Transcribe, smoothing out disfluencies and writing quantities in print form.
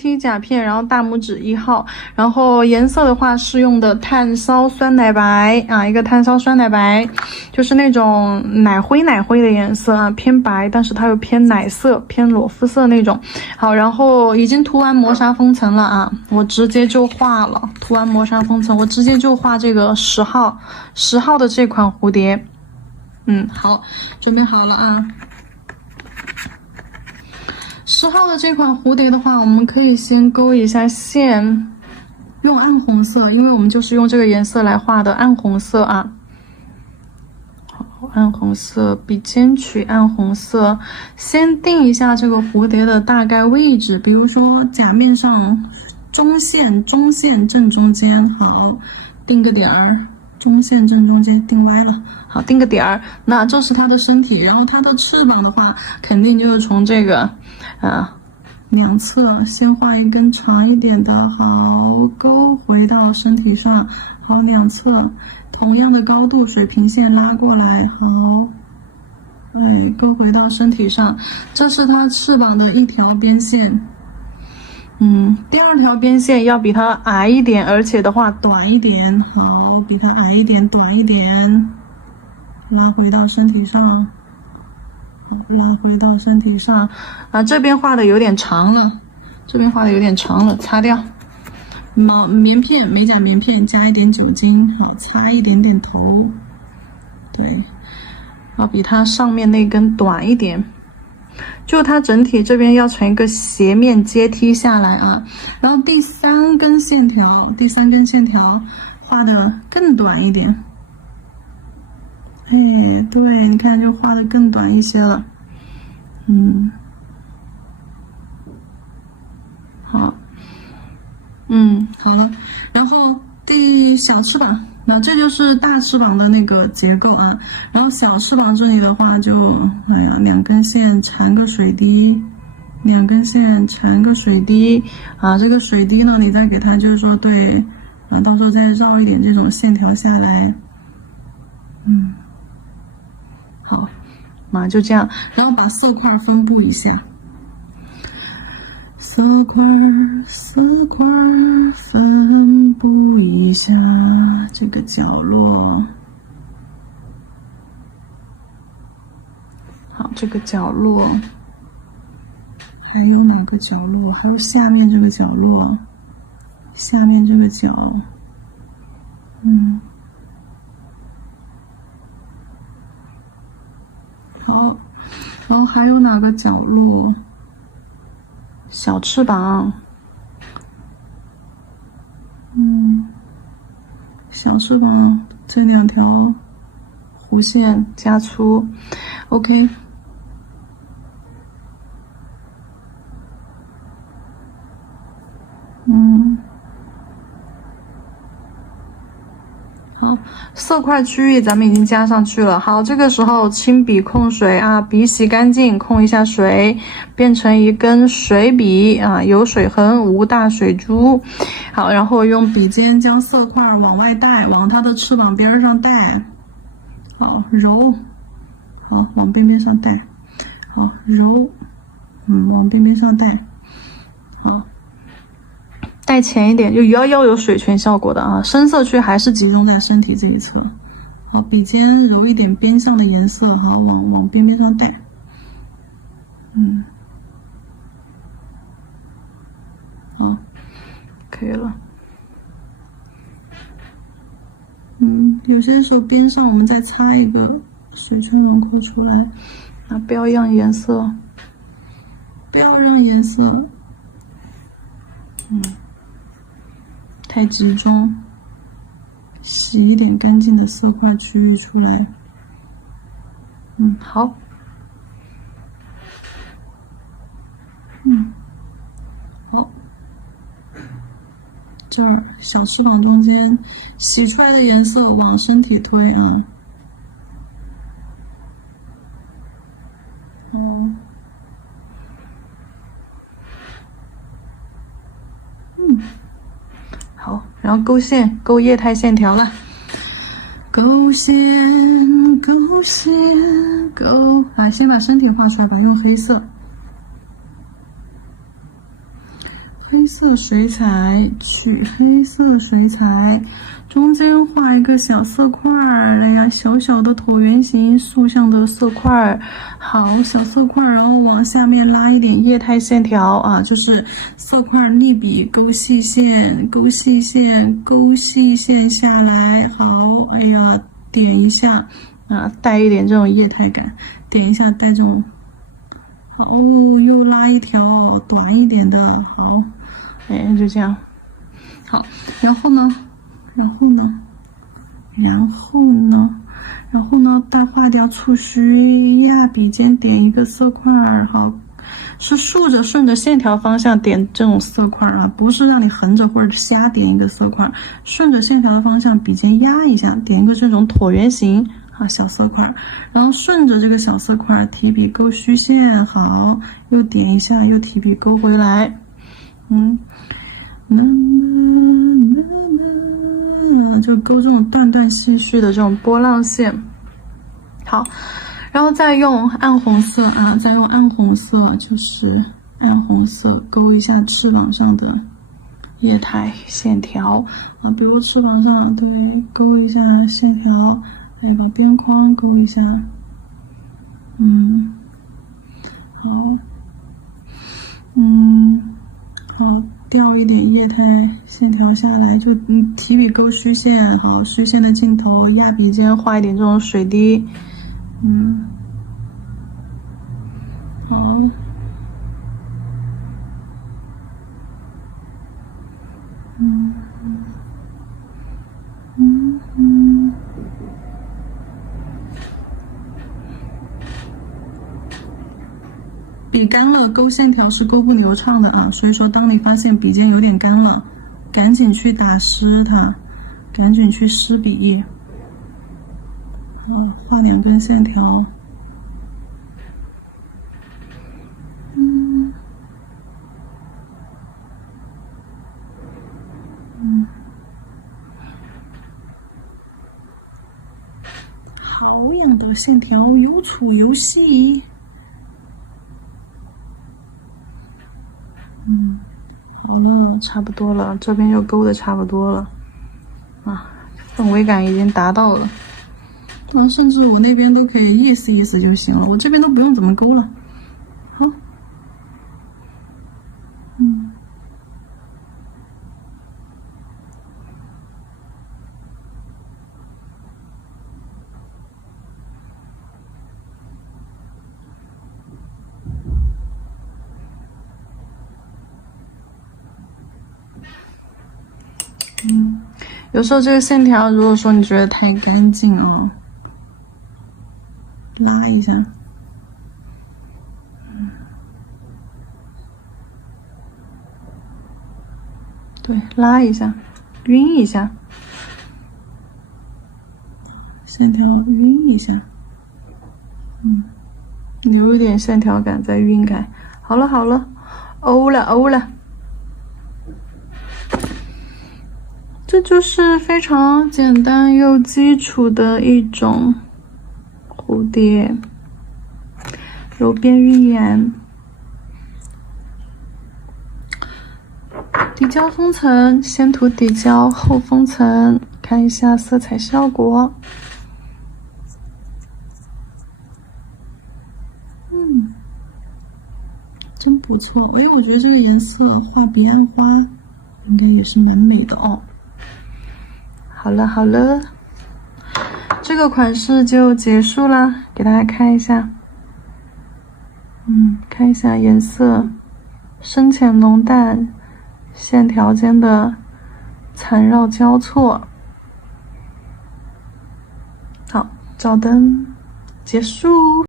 体甲片，然后大拇指1号，然后颜色的话是用的炭烧酸奶白啊，一个炭烧酸奶白，就是那种奶灰的颜色啊，偏白，但是它又偏奶色、偏裸肤色那种。好，然后已经涂完磨砂封层了啊，我直接就画了，涂完磨砂封层，我直接就画这个10号的这款蝴蝶。好，准备好了啊。10号的这款蝴蝶的话，我们可以先勾一下线，用暗红色，因为我们就是用这个颜色来画的，暗红色啊。好，暗红色，笔尖取暗红色，先定一下这个蝴蝶的大概位置，比如说甲面上中线正中间，好，定个点儿。中线正中间定歪了，好，定个点儿。那这是它的身体，然后它的翅膀的话，肯定就是从这个，两侧先画一根长一点的，好，勾回到身体上，好，两侧同样的高度，水平线拉过来，好，勾回到身体上，这是它翅膀的一条边线。第2条边线要比它矮一点，而且的话短一点。好，比它矮一点，短一点，拉回到身体上，拉回到身体上。这边画的有点长了，擦掉。美甲棉片加一点酒精，好，擦一点点头。对，要比它上面那根短一点。就它整体这边要成一个斜面阶梯下来啊，然后第三根线条画的更短一点。对，你看就画的更短一些了。好，好了，然后小翅膀。那这就是大翅膀的那个结构啊，然后小翅膀这里的话就，2根线缠个水滴啊，这个水滴呢，你再给它就是说对，到时候再绕一点这种线条下来，好，就这样，然后把色块分布一下。色块分布一下这个角落，好，这个角落还有哪个角落？还有下面这个角落，下面这个角，好，然后还有哪个角落？小翅膀，小翅膀这2条弧线加粗 ，OK。好，色块区域咱们已经加上去了。好，这个时候轻笔控水啊，笔洗干净，控一下水，变成一根水笔啊，有水痕无大水珠。好，然后用笔尖将色块往外带，往它的翅膀边上带。好，揉，好，往边边上带。好，揉，往边边上带。好。带浅一点，就要有水圈效果的啊，深色区还是集中在身体这一侧。好，笔尖揉一点边上的颜色，好，往边边上带。好，可以了。有些时候边上我们再擦一个水圈轮廓出来，不要让颜色，太集中，洗一点干净的色块区域出来。好。好。这儿小翅膀中间洗出来的颜色往身体推啊。好，然后勾线，勾液态线条了。勾线，先把身体画出来吧，用黑色。黑色水彩，取黑色水彩，中间画一个小色块儿，哎呀，小小的椭圆形塑像的色块儿，好，小色块儿，然后往下面拉一点液态线条啊，就是色块立笔勾细线，勾细线，勾细线下来，好，哎呀，点一下啊，带一点这种液态感，点一下带这种。好，又拉一条短一点的，好，哎，就这样，好，然后呢，再画条触须，压笔尖点一个色块儿，好，是顺着线条方向点这种色块啊，不是让你横着或者瞎点一个色块，顺着线条的方向，笔尖压一下，点一个这种椭圆形。啊，小色块，然后顺着这个小色块提笔勾虚线，好，又点一下，又提笔勾回来，就勾这种断断续续的这种波浪线，好，然后再用暗红色啊，就是暗红色勾一下翅膀上的液态线条啊，比如翅膀上对勾一下线条。再把边框勾一下，好，好，掉一点液态线条下来，就提笔勾虚线，好，虚线的尽头压笔尖画一点这种水滴，好。笔干了，勾线条是勾不流畅的啊，所以说当你发现笔尖有点干了，赶紧去打湿它，赶紧去湿笔。好，画2根线条。好样的，线条有粗有细。好了，差不多了，这边又勾的差不多了，啊，氛围感已经达到了，甚至我那边都可以意思意思就行了，我这边都不用怎么勾了。好，有时候这个线条，如果说你觉得太干净啊，拉一下，对，拉一下，晕一下，线条晕一下，留一点线条感，再晕开。好了好了，欧了。这就是非常简单又基础的一种蝴蝶，揉边晕染，底胶封层，先涂底胶后封层，看一下色彩效果。真不错，我觉得这个颜色画彼岸花应该也是蛮美的哦。好了，这个款式就结束啦，给大家看一下。看一下颜色，深浅浓淡，线条间的缠绕交错。好，照灯结束。